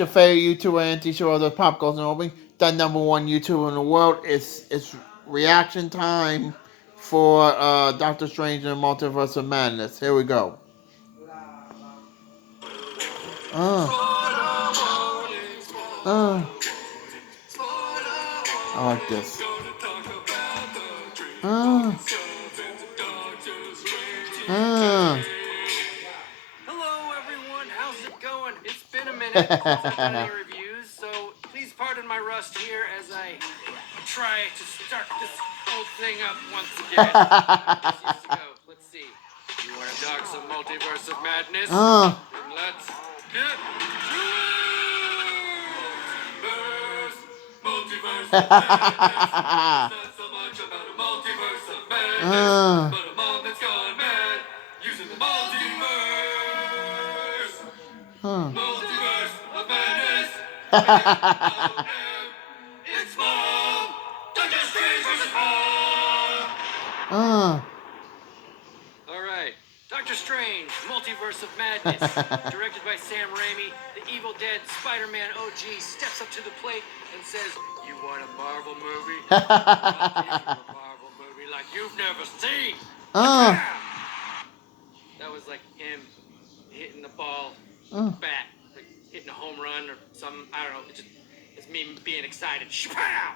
Your favorite YouTuber and t-shirt of the Pop Goes and Open. The #1 YouTuber in the world. It's reaction time for Doctor Strange and the Multiverse of Madness. Here we go. I like this. Hello everyone, how's it going? It's been a minute since I've done any reviews, so please pardon my rust here as I try to start this whole thing up once again. Let's see. You want to talk some multiverse of madness? Then let's get to it! Multiverse of madness. Not so much about a multiverse of madness, but a mom that's gone mad using the multiverse. Multiverse of madness. It's mom. Doctor Strange versus mom. All right. Doctor Strange, Multiverse of Madness, directed by Sam Raimi, the Evil Dead Spider-Man OG steps up to the plate and says, "You want a Marvel movie? I'll give you a Marvel movie like you've never seen." That was like him hitting the ball with the bat, like hitting a home run or something. I don't know. It's me being excited. Shapow!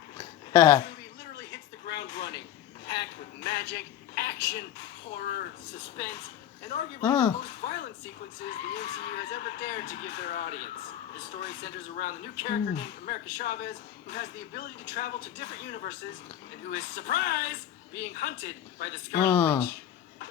This movie literally hits the ground running, packed with magic, action, horror, suspense, and arguably the most violent sequences the MCU has ever dared to give their audience. The story centers around the new character named America Chavez, who has the ability to travel to different universes, and who is, surprise, being hunted by the Scarlet Witch.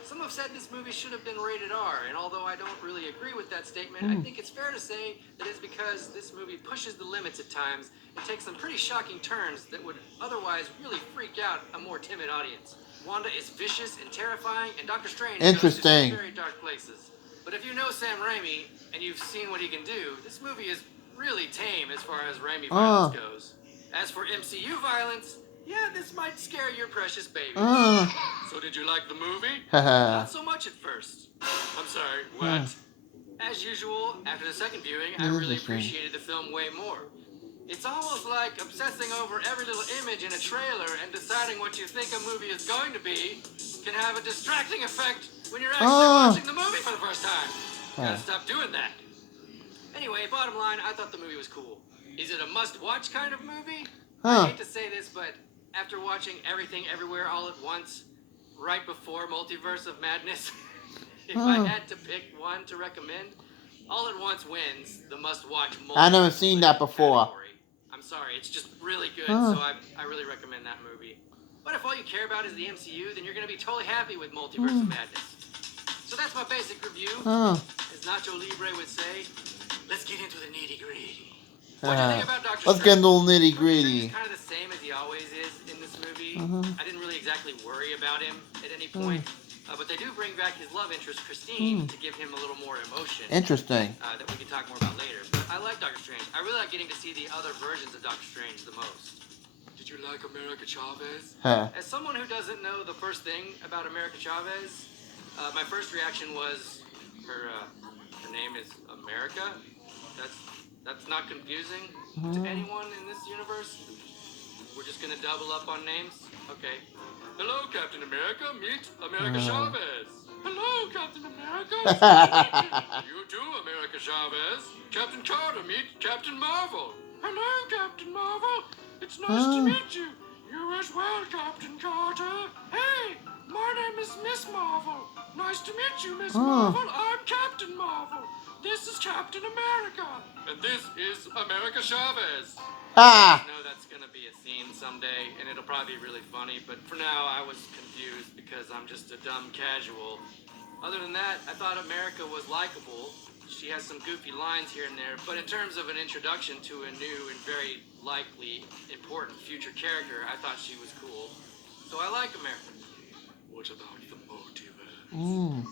Some have said this movie should have been rated R, and although I don't really agree with that statement, I think it's fair to say that it's because this movie pushes the limits at times and takes some pretty shocking turns that would otherwise really freak out a more timid audience. Wanda is vicious and terrifying, and Doctor Strange goes to some very dark places. But if you know Sam Raimi, and you've seen what he can do, this movie is really tame as far as Raimi violence goes. As for MCU violence, yeah, this might scare your precious baby. So did you like the movie? Not so much at first. I'm sorry, what? As usual, after the second viewing, I really appreciated the film way more. It's almost like obsessing over every little image in a trailer and deciding what you think a movie is going to be can have a distracting effect when you're actually watching the movie for the first time. Gotta stop doing that. Anyway, bottom line, I thought the movie was cool. Is it a must-watch kind of movie? I hate to say this, but after watching Everything Everywhere All at Once, right before Multiverse of Madness, if I had to pick one to recommend, All at Once wins the must-watch multiverse. I never seen that before. Category. I'm sorry, it's just really good, so I really recommend that movie. But if all you care about is the MCU, then you're going to be totally happy with Multiverse of Madness. So that's my basic review. As Nacho Libre would say, let's get into the nitty-gritty. What do you think about Doctor Strange? Let's get into the nitty-gritty. Kind of the same as he always is in this movie. I didn't really exactly worry about him at any point. But they do bring back his love interest, Christine, to give him a little more emotion. Interesting. That we can talk more about later. But I like Doctor Strange. I really like getting to see the other versions of Doctor Strange the most. Did you like America Chavez? As someone who doesn't know the first thing about America Chavez, my first reaction was her name is America. That's not confusing to anyone in this universe. We're just gonna double up on names? Okay. Hello, Captain America. Meet America Chavez. Hello, Captain America. You too, America Chavez. Captain Carter, meet Captain Marvel. Hello, Captain Marvel. It's nice to meet you. You as well, Captain Carter. Hey, my name is Miss Marvel. Nice to meet you, Miss Marvel. I'm Captain Marvel. This is Captain America. And this is America Chavez. I know that's going to be a scene someday, and it'll probably be really funny, but for now, I was confused because I'm just a dumb casual. Other than that, I thought America was likable. She has some goofy lines here and there, but in terms of an introduction to a new and very likely important future character, I thought she was cool. So I like America. What about the multiverse?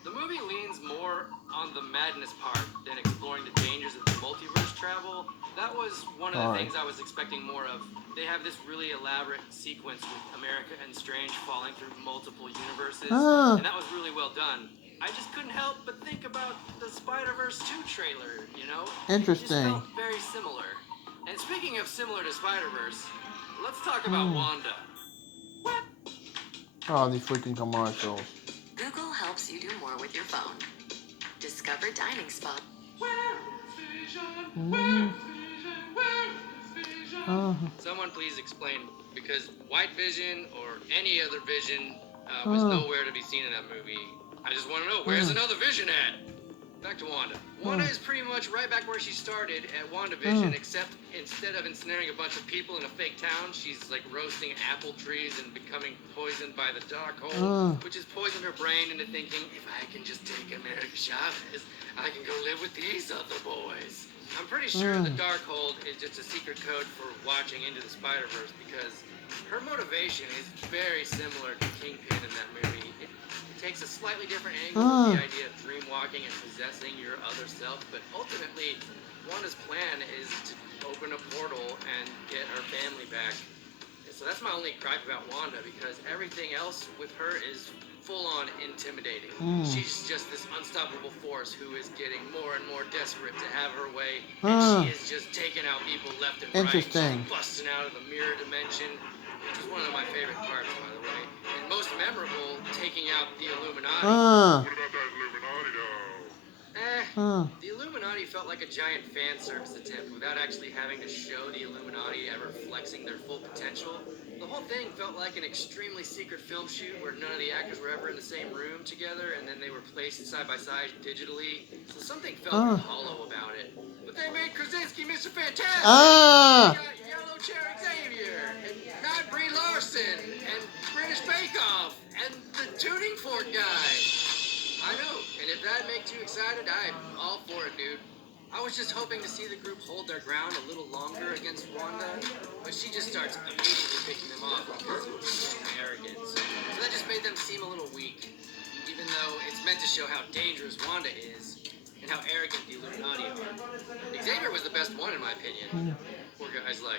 The movie leans more on the madness part than exploring the dangers of the multiverse travel. That was one of the things I was expecting more of. They have this really elaborate sequence with America and Strange falling through multiple universes, and that was really well done. I just couldn't help but think about the Spider-Verse 2 trailer, you know? Interesting. It just felt very of similar to Spider-Verse, let's talk about Wanda. Oh, these freaking commercials. Google helps you do more with your phone. Discover dining spot. Someone please explain, because White Vision or any other Vision was nowhere to be seen in that movie. I just want to know, where's another Vision at? Back to Wanda. Wanda is pretty much right back where she started at WandaVision, except instead of ensnaring a bunch of people in a fake town, she's like roasting apple trees and becoming poisoned by the dark hole, which has poisoned her brain into thinking, if I can just take America Chavez, I can go live with these other boys. I'm pretty sure the dark hole is just a secret code for watching Into the Spider-Verse, because her motivation is very similar to Kingpin in that movie. It takes a slightly different angle with the idea of dreamwalking and possessing your other self, but ultimately, Wanda's plan is to open a portal and get her family back. And so that's my only gripe about Wanda, because everything else with her is full-on intimidating. She's just this unstoppable force who is getting more and more desperate to have her way, and she is just taking out people left and right. Interesting. She's busting out of the mirror dimension, which is one of my favorite parts, by the way. And most memorable, taking out the Illuminati. What about that Illuminati, though? The Illuminati felt like a giant fan service attempt without actually having to show the Illuminati ever flexing their full potential. The whole thing felt like an extremely secret film shoot where none of the actors were ever in the same room together, and then they were placed side by side digitally. So something felt hollow about it. But they made Krasinski Mr. Fantastic. They got Yellow Chair Xavier, and Matt Brie Larson, and British Bake Off, and the Tuning Fork guy. I know, and if that makes you excited, I'm all for it, dude. I was just hoping to see the group hold their ground a little longer against Wanda, but she just starts immediately picking them off because of her arrogance. So that just made them seem a little weak, even though it's meant to show how dangerous Wanda is and how arrogant the Illuminati are. Xavier was the best one, in my opinion. Poor guy's like,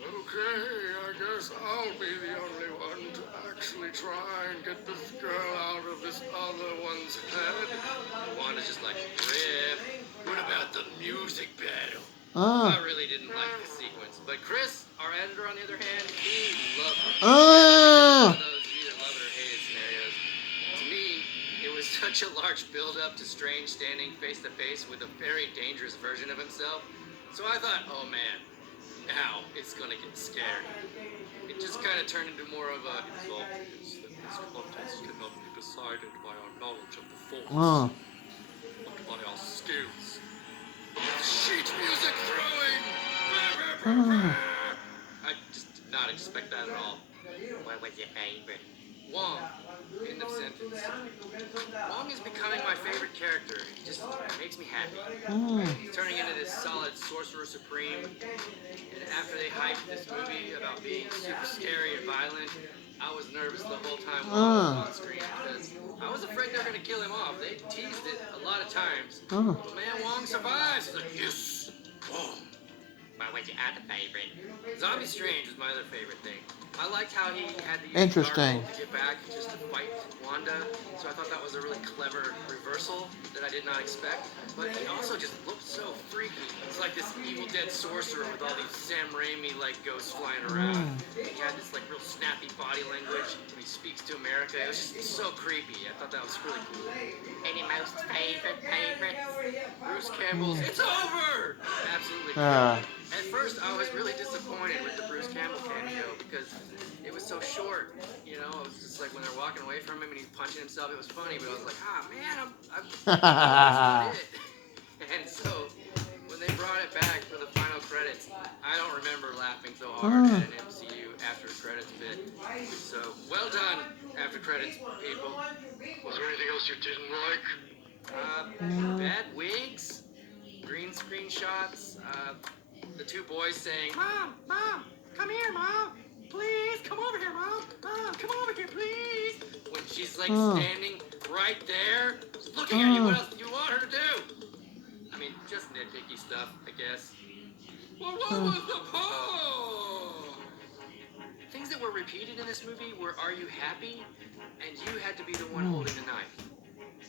okay, I guess I'll be the only one to actually try and get this girl out of this other one's head. And Wanda's just like, Rip, what about the music battle? I really didn't like the sequence, but Chris, our editor, on the other hand, he loved it. One of those you either love it or hate it scenarios. To me, it was such a large build-up to Strange standing face-to-face with a very dangerous version of himself. So I thought, oh man, now it's gonna get scary. It just kind of turned into more of a, it's obvious that this contest cannot be decided by our knowledge of the force, but by our skills. Sheet music throwing! I just did not expect that at all. What was your favorite? Wong. End of sentence. Wong is becoming my favorite character. He just makes me happy. He's turning into this solid sorcerer supreme. And after they hyped this movie about being super scary and violent, I was nervous the whole time while I was on screen because I was afraid they were going to kill him off. They teased it a lot of times. But man, Wong survives. He's like, yes, Wong. My way your other favorite. Zombie Strange was my other favorite thing. I liked how he had to use Interesting. Dark to get back just to fight Wanda. So I thought that was a really clever reversal that I did not expect. But he also just looked so freaky. It's like this Evil Dead sorcerer with all these Sam Raimi like ghosts flying around. He had this like real snappy body language when he speaks to America. It was just so creepy. I thought that was really cool. Any most favorite? Bruce Campbell's It's Over! Absolutely cool. At first, I was really disappointed with the Bruce Campbell cameo because it was so short. You know, it was just like when they're walking away from him and he's punching himself, it was funny, but I was like, man, that's not it. And so, when they brought it back for the final credits, I don't remember laughing so hard at an MCU after credits bit. So, well done, after credits, people. Was there anything else you didn't like? Bad wigs, green screen shots, the two boys saying, Mom, come here, Mom. Please, come over here, Mom. Come over here, please. When she's like standing right there, just looking at you, what else do you want her to do? I mean, just nitpicky stuff, I guess. Well, what was the point? Things that were repeated in this movie were, are you happy? And you had to be the one holding the knife.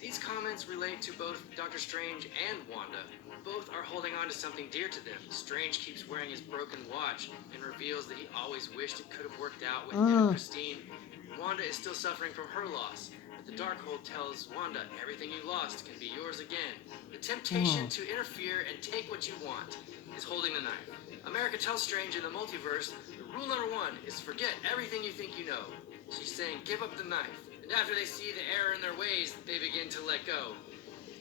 These comments relate to both Doctor Strange and Wanda. Both are holding on to something dear to them. Strange keeps wearing his broken watch and reveals that he always wished it could have worked out with him and Christine. Wanda is still suffering from her loss, but the Darkhold tells Wanda everything you lost can be yours again. The temptation to interfere and take what you want is holding the knife. America tells Strange in the multiverse, the rule number one is forget everything you think you know. She's saying give up the knife. And after they see the error in their ways, they begin to let go.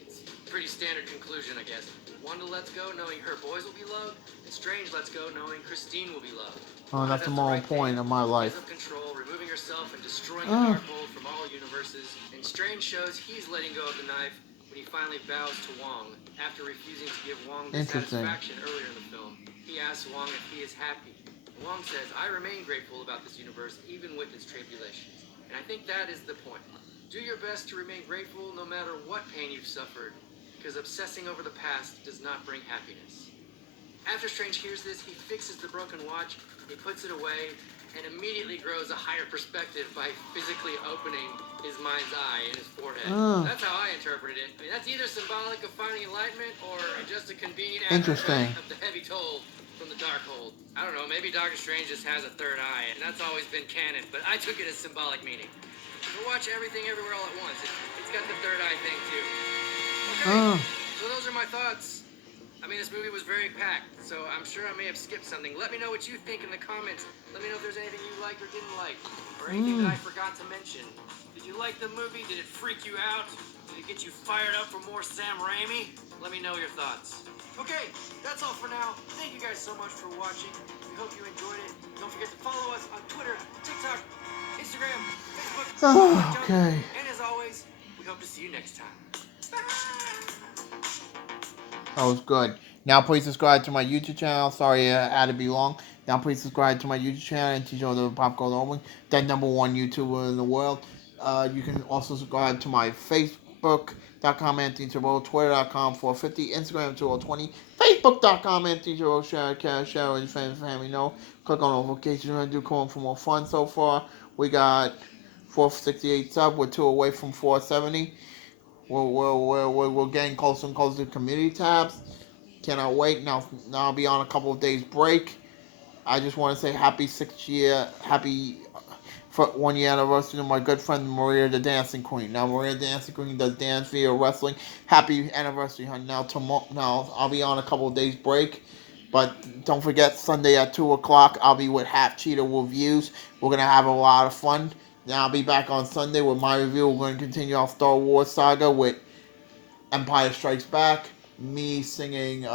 It's a pretty standard conclusion, I guess. Wanda lets go knowing her boys will be loved, and Strange lets go knowing Christine will be loved. Oh, that's the moral point of my life. Gives up control, removing herself and destroying the Darkhold from all universes. And Strange shows he's letting go of the knife when he finally bows to Wong after refusing to give Wong the satisfaction earlier in the film. He asks Wong if he is happy. Wong says, I remain grateful about this universe even with its tribulations. And I think that is the point. Do your best to remain grateful no matter what pain you've suffered, because obsessing over the past does not bring happiness. After Strange hears this, he fixes the broken watch, he puts it away, and immediately grows a higher perspective by physically opening his mind's eye in his forehead. That's how I interpreted it. I mean, that's either symbolic of finding enlightenment or just a convenient Interesting. of the heavy toll from the Darkhold. I don't know, maybe Doctor Strange just has a third eye, and that's always been canon, but I took it as symbolic meaning. So watch everything everywhere all at once. It's got the third eye thing too. Okay, so those are my thoughts. I mean, this movie was very packed, so I'm sure I may have skipped something. Let me know what you think in the comments. Let me know if there's anything you liked or didn't like, or anything that I forgot to mention. Did you like the movie? Did it freak you out? Did it get you fired up for more Sam Raimi? Let me know your thoughts. Okay, that's all for now. Thank you guys so much for watching. We hope you enjoyed it. Don't forget to follow us on Twitter, TikTok, Instagram, Facebook. Okay. And as always, we hope to see you next time. Bye! That was good. Now please subscribe to my YouTube channel. Sorry I had to be long. Now please subscribe to my YouTube channel and teach all the pop culture opening. The #1 YouTuber in the world. You can also subscribe to my Facebook.com Anthony Terrell, Twitter.com 450, Instagram 2020, Facebook.com Anthony Terrell, share with your friends and family know. Click on notifications and do come on for more fun so far. We got 468 subs. We're 2 away from 470. We're getting closer and closer to community tabs. Cannot wait. Now I'll be on a couple of days break. I just want to say happy 1 year anniversary to my good friend Maria the Dancing Queen. Now Maria the Dancing Queen does dance video wrestling. Happy anniversary, honey. Now I'll be on a couple of days break. But don't forget, Sunday at 2 o'clock, I'll be with Half Cheetah Reviews. We're going to have a lot of fun. Now I'll be back on Sunday with my review. We're going to continue our Star Wars saga with Empire Strikes Back. Me singing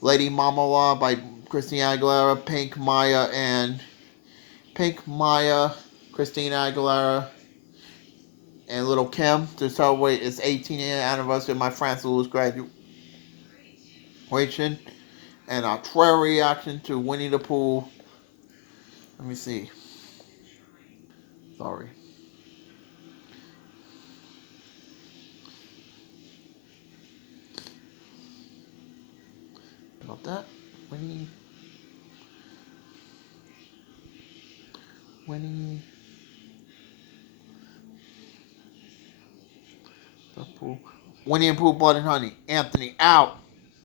Lady Marmalade by Christina Aguilera, Pink, Maya, Christina Aguilera, and Little Kim to celebrate its 18th anniversary of my Francis Lewis graduation. And our trailer reaction to Winnie the Pooh. Let me see. Sorry. About that. Winnie the Pooh. Winnie and Pooh, Blood and Honey. Anthony out.